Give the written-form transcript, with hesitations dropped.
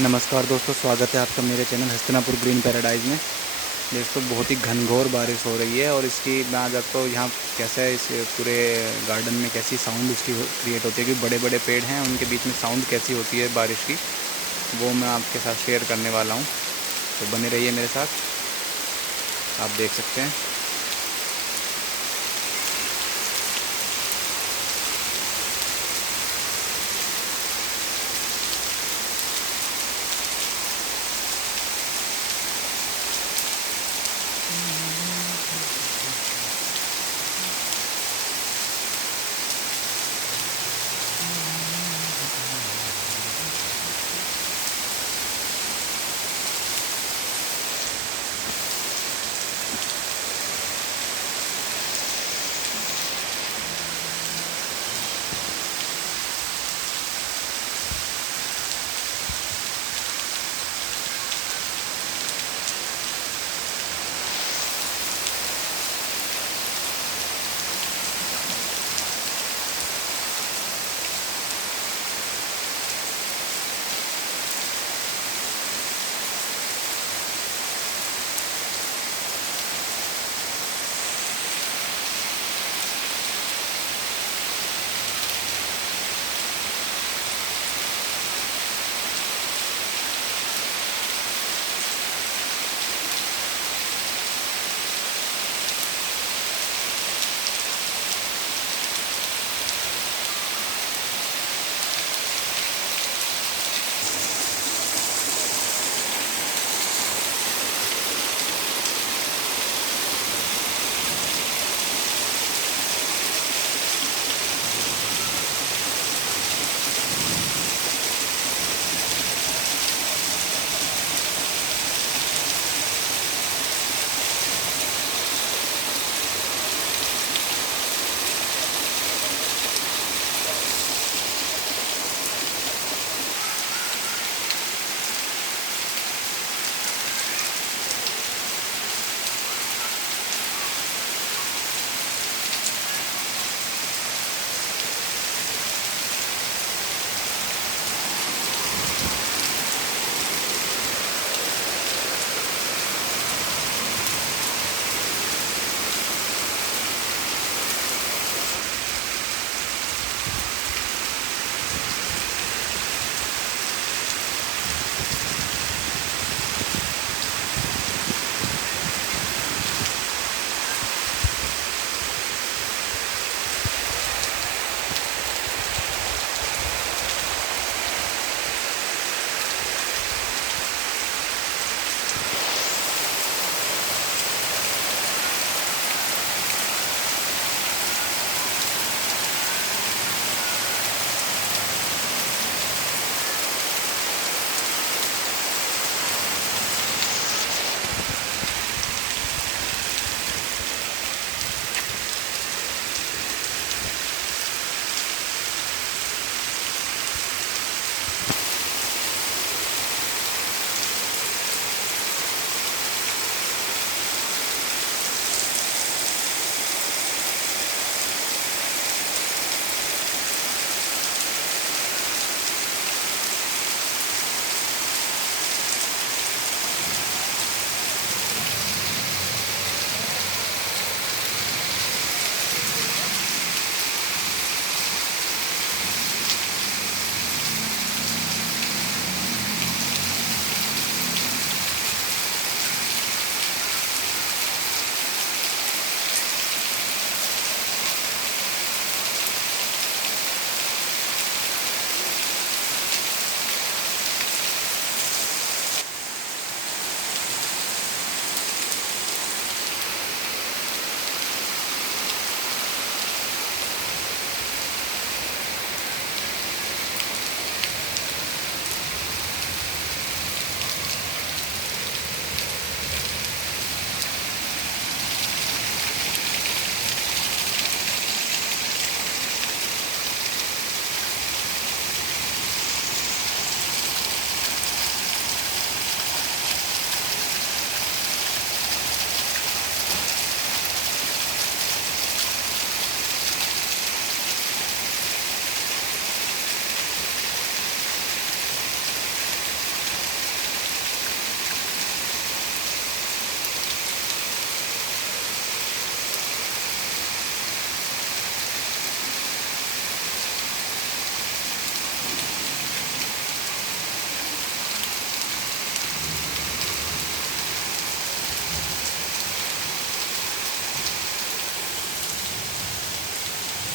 नमस्कार दोस्तों, स्वागत है आपका मेरे चैनल हस्तिनापुर ग्रीन पैराडाइज में। दोस्तों, बहुत ही घनघोर बारिश हो रही है और इसकी मैं आज आपको यहाँ कैसा है, इस पूरे गार्डन में कैसी साउंड इसकी क्रिएट होती है कि बड़े बड़े पेड़ हैं उनके बीच में साउंड कैसी होती है बारिश की, वो मैं आपके साथ शेयर करने वाला हूँ। तो बने रहिए मेरे साथ, आप देख सकते हैं।